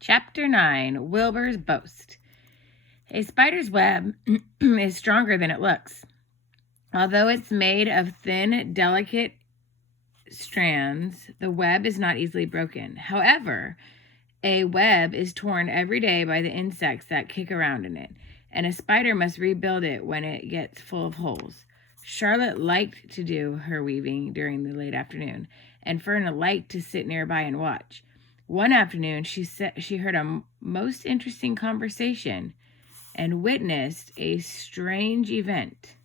Chapter 9, Wilbur's Boast. A spider's web is stronger than it looks. Although it's made of thin, delicate strands, the web is not easily broken. However, a web is torn every day by the insects that kick around in it, and a spider must rebuild it when it gets full of holes. Charlotte liked to do her weaving during the late afternoon, and Ferna liked to sit nearby and watch. One afternoon, she heard a most interesting conversation and witnessed a strange event.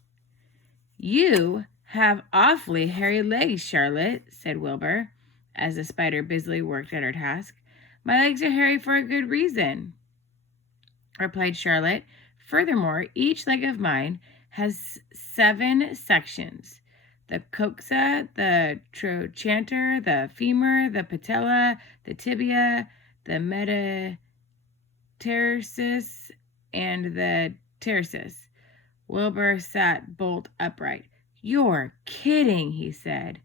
"You have awfully hairy legs, Charlotte," said Wilbur, as the spider busily worked at her task. "My legs are hairy for a good reason," replied Charlotte. "Furthermore, each leg of mine has 7 sections: the coxa, the trochanter, the femur, the patella, the tibia, the metatarsus, and the tarsus." Wilbur sat bolt upright. "You're kidding," he said.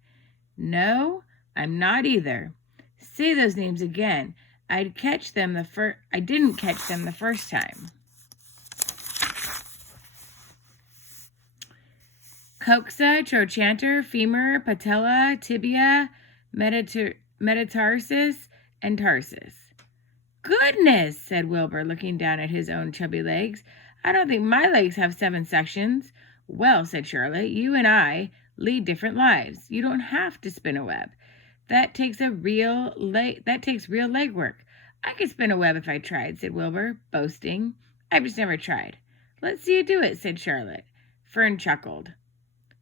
"No, I'm not either. Say those names again. I didn't catch them the first time." Coxa, trochanter, femur, patella, tibia, metatarsus, and tarsus. "Goodness," said Wilbur, looking down at his own chubby legs. "I don't think my legs have 7 sections." "Well," said Charlotte, "you and I lead different lives. You don't have to spin a web. That takes real leg work." "I could spin a web if I tried," said Wilbur, boasting. "I've just never tried." "Let's see you do it," said Charlotte. Fern chuckled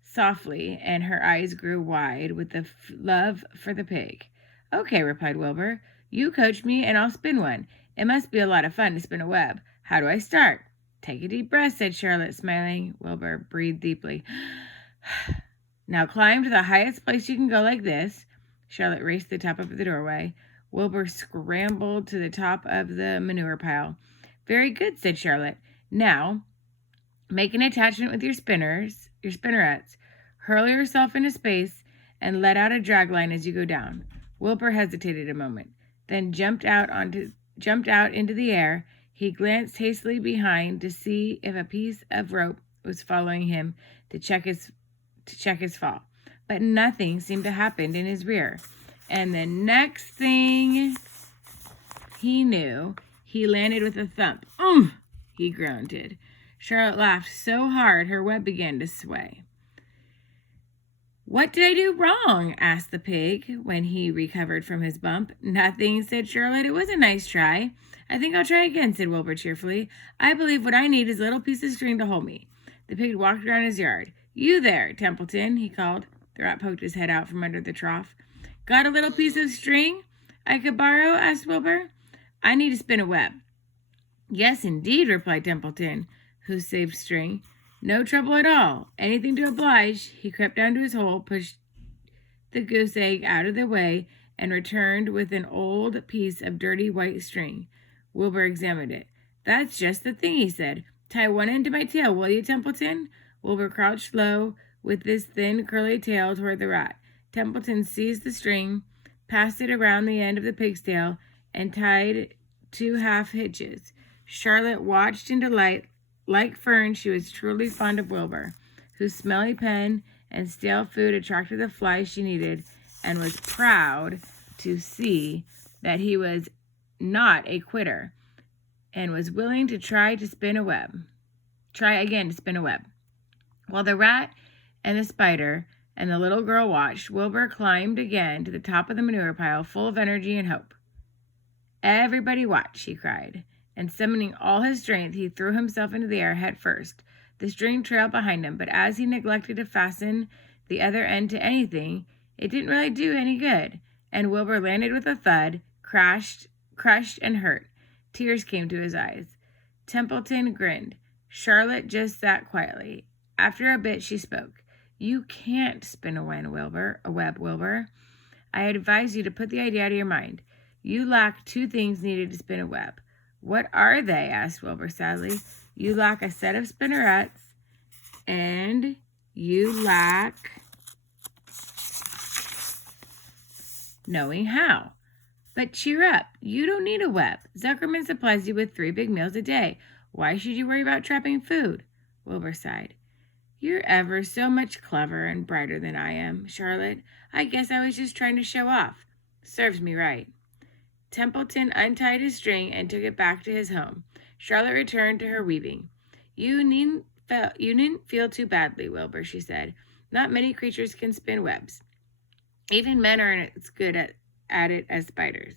softly, and her eyes grew wide with the love for the pig. "Okay," replied Wilbur. "You coach me, and I'll spin one. It must be a lot of fun to spin a web. How do I start?" "Take a deep breath," said Charlotte, smiling. Wilbur breathed deeply. "Now climb to the highest place you can go like this." Charlotte raced to the top of the doorway. Wilbur scrambled to the top of the manure pile. "Very good," said Charlotte. "Now, make an attachment with your spinnerets. Hurl yourself into space and let out a drag line as you go down." Wilbur hesitated a moment, then jumped out into the air. He glanced hastily behind to see if a piece of rope was following him to check his fall. But nothing seemed to happen in his rear. And the next thing he knew, he landed with a thump. He grunted. Charlotte laughed so hard her web began to sway. "What did I do wrong?" asked the pig when he recovered from his bump. "Nothing," said Charlotte. "It was a nice try." "I think I'll try again," said Wilbur cheerfully. "I believe what I need is a little piece of string to hold me." The pig walked around his yard. "You there, Templeton," he called. The rat poked his head out from under the trough. "Got a little piece of string I could borrow?" asked Wilbur. "I need to spin a web." "Yes, indeed," replied Templeton, who saved string. "No trouble at all. Anything to oblige." He crept down to his hole, pushed the goose egg out of the way, and returned with an old piece of dirty white string. Wilbur examined it. "That's just the thing," he said. "Tie one end to my tail, will you, Templeton?" Wilbur crouched low with his thin, curly tail toward the rat. Templeton seized the string, passed it around the end of the pig's tail, and tied 2 half hitches. Charlotte watched in delight. Like Fern, she was truly fond of Wilbur, whose smelly pen and stale food attracted the flies she needed, and was proud to see that he was not a quitter and was willing to try again to spin a web. While the rat and the spider and the little girl watched, Wilbur climbed again to the top of the manure pile, full of energy and hope. "Everybody watch," he cried, and summoning all his strength, he threw himself into the air head first. The string trailed behind him, but as he neglected to fasten the other end to anything, it didn't really do any good, and Wilbur landed with a thud, crushed and hurt. Tears came to his eyes. Templeton grinned. Charlotte just sat quietly. After a bit, she spoke. "You can't spin a web, Wilbur. I advise you to put the idea out of your mind. You lack 2 things needed to spin a web." "What are they?" asked Wilbur sadly. "You lack a set of spinnerets, and you lack knowing how." But cheer up. You don't need a web. Zuckerman supplies you with 3 big meals a day. Why should you worry about trapping food? Wilbur sighed. You're ever so much clever and brighter than I am, Charlotte. I guess I was just trying to show off. Serves me right. Templeton untied his string and took it back to his home. Charlotte returned to her weaving. You needn't feel too badly, Wilbur, she said. Not many creatures can spin webs. Even men aren't as good at it as spiders.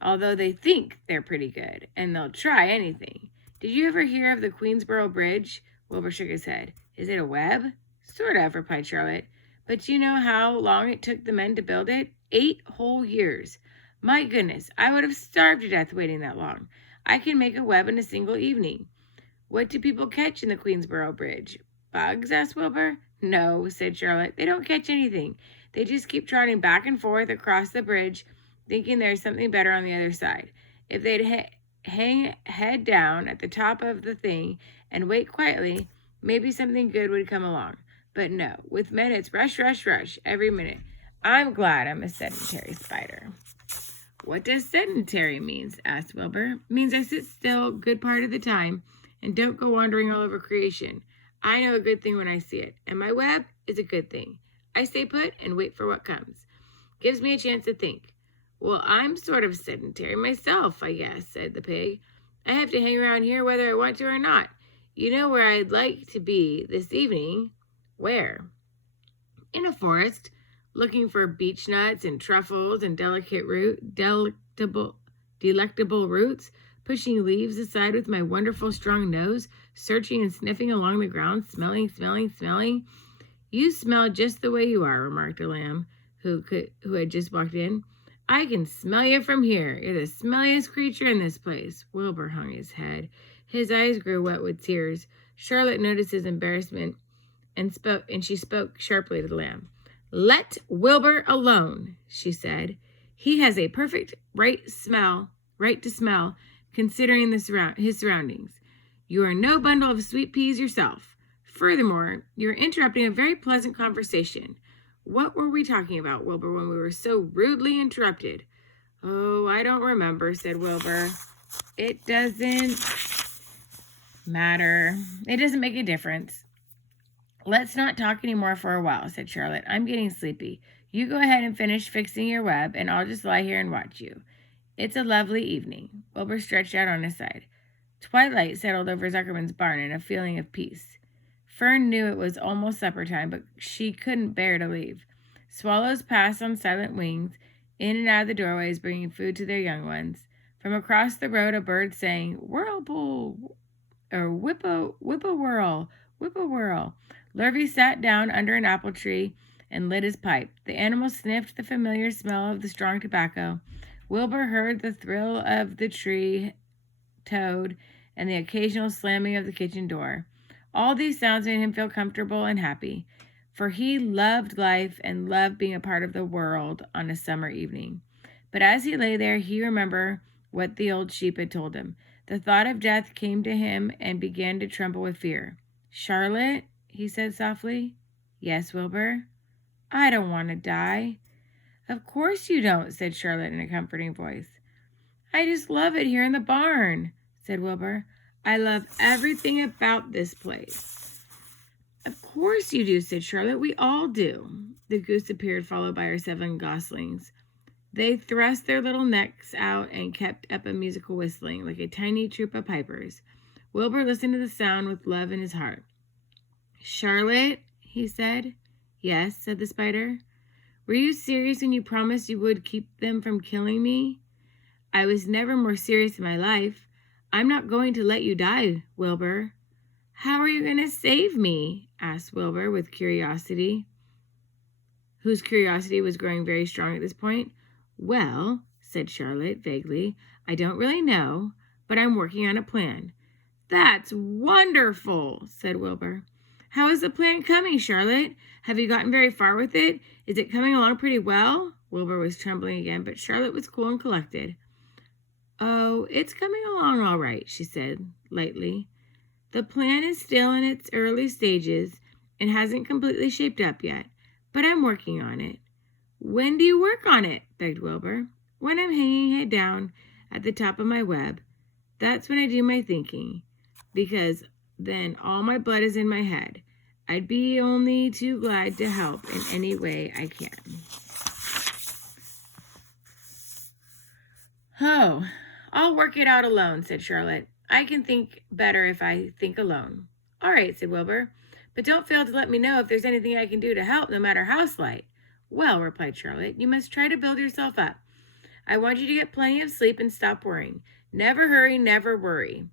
Although they think they're pretty good, and they'll try anything. Did you ever hear of the Queensboro Bridge? Wilbur shook his head. Is it a web? Sort of, replied Charlotte. But you know how long it took the men to build it? 8 whole years. My goodness, I would have starved to death waiting that long. I can make a web in a single evening. What do people catch in the Queensboro Bridge? Bugs? Asked Wilbur. No, said Charlotte. They don't catch anything. They just keep trotting back and forth across the bridge, thinking there's something better on the other side. If they'd hang head down at the top of the thing and wait quietly, maybe something good would come along. But no, with men it's rush, rush, rush every minute. I'm glad I'm a sedentary spider. What does sedentary means? Asked Wilbur. Means I sit still a good part of the time and don't go wandering all over creation. I know a good thing when I see it, and my web is a good thing. I stay put and wait for what comes. Gives me a chance to think. Well, I'm sort of sedentary myself, I guess, said the pig. I have to hang around here whether I want to or not. You know where I'd like to be this evening? Where? In a forest, looking for beech nuts and truffles and delectable roots, pushing leaves aside with my wonderful strong nose, searching and sniffing along the ground, smelling. You smell just the way you are, remarked a lamb who had just walked in. I can smell you from here. You're the smelliest creature in this place. Wilbur hung his head. His eyes grew wet with tears. Charlotte noticed his embarrassment and she spoke sharply to the lamb. Let Wilbur alone, she said. He has a perfect right to smell, considering his surroundings. You are no bundle of sweet peas yourself. Furthermore, you're interrupting a very pleasant conversation. What were we talking about, Wilbur, when we were so rudely interrupted? Oh, I don't remember, said Wilbur. It doesn't matter. It doesn't make a difference. Let's not talk anymore for a while, said Charlotte. I'm getting sleepy. You go ahead and finish fixing your web, and I'll just lie here and watch you. It's a lovely evening. Wilbur stretched out on his side. Twilight settled over Zuckerman's barn in a feeling of peace. Fern knew it was almost supper time, but she couldn't bear to leave. Swallows passed on silent wings, in and out of the doorways, bringing food to their young ones. From across the road, a bird sang, whirlpool, or whip-a-whirl, whip-a-whirl. Lurvy sat down under an apple tree and lit his pipe. The animal sniffed the familiar smell of the strong tobacco. Wilbur heard the thrill of the tree toad and the occasional slamming of the kitchen door. All these sounds made him feel comfortable and happy, for he loved life and loved being a part of the world on a summer evening. But as he lay there, he remembered what the old sheep had told him. The thought of death came to him and began to tremble with fear. Charlotte, he said softly. Yes, Wilbur? I don't want to die. Of course you don't, said Charlotte in a comforting voice. I just love it here in the barn, said Wilbur. I love everything about this place. Of course you do, said Charlotte. We all do. The goose appeared, followed by her 7 goslings. They thrust their little necks out and kept up a musical whistling, like a tiny troop of pipers. Wilbur listened to the sound with love in his heart. Charlotte, he said. Yes, said the spider. Were you serious when you promised you would keep them from killing me? I was never more serious in my life. I'm not going to let you die, Wilbur. How are you going to save me? Asked Wilbur with curiosity, whose curiosity was growing very strong at this point. Well, said Charlotte vaguely, I don't really know, but I'm working on a plan. That's wonderful, said Wilbur. How is the plan coming, Charlotte? Have you gotten very far with it? Is it coming along pretty well? Wilbur was trembling again, but Charlotte was cool and collected. Oh, it's coming along all right, she said lightly. The plan is still in its early stages and hasn't completely shaped up yet, but I'm working on it. When do you work on it? Begged Wilbur. When I'm hanging head down at the top of my web, that's when I do my thinking, because then all my blood is in my head. I'd be only too glad to help in any way I can. Oh, I'll work it out alone, said Charlotte. I can think better if I think alone. All right, said Wilbur, but don't fail to let me know if there's anything I can do to help, no matter how slight. Well, replied Charlotte, you must try to build yourself up. I want you to get plenty of sleep and stop worrying. Never hurry, never worry.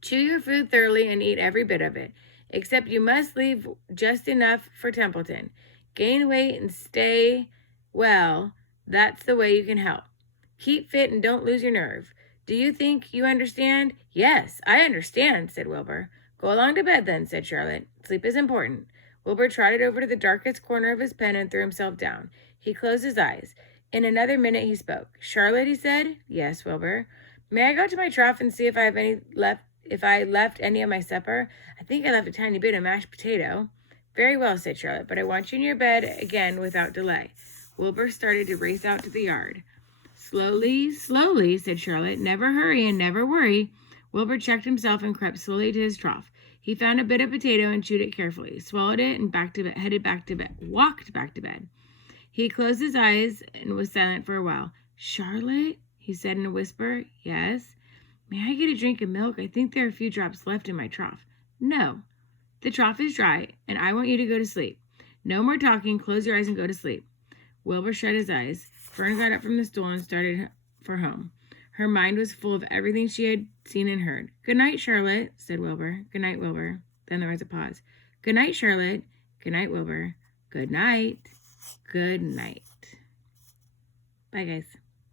Chew your food thoroughly and eat every bit of it, except you must leave just enough for Templeton. Gain weight and stay well. That's the way you can help. Keep fit and don't lose your nerve. Do you think you understand? Yes, I understand, said Wilbur. Go along to bed then, said Charlotte. Sleep is important. Wilbur trotted over to the darkest corner of his pen and threw himself down. He closed his eyes. In another minute he spoke. Charlotte, he said. Yes, Wilbur. May I go to my trough and see if I left any of my supper? I think I left a tiny bit of mashed potato. Very well, said Charlotte, but I want you in your bed again without delay. Wilbur started to race out to the yard. Slowly, slowly, said Charlotte. Never hurry and never worry. Wilbur checked himself and crept slowly to his trough. He found a bit of potato and chewed it carefully, swallowed it, and walked back to bed. He closed his eyes and was silent for a while. Charlotte, he said in a whisper. Yes? May I get a drink of milk? I think there are a few drops left in my trough. No. The trough is dry, and I want you to go to sleep. No more talking. Close your eyes and go to sleep. Wilbur shut his eyes. Fern got up from the stool and started for home. Her mind was full of everything she had seen and heard. Good night, Charlotte, said Wilbur. Good night, Wilbur. Then there was a pause. Good night, Charlotte. Good night, Wilbur. Good night. Good night. Bye, guys.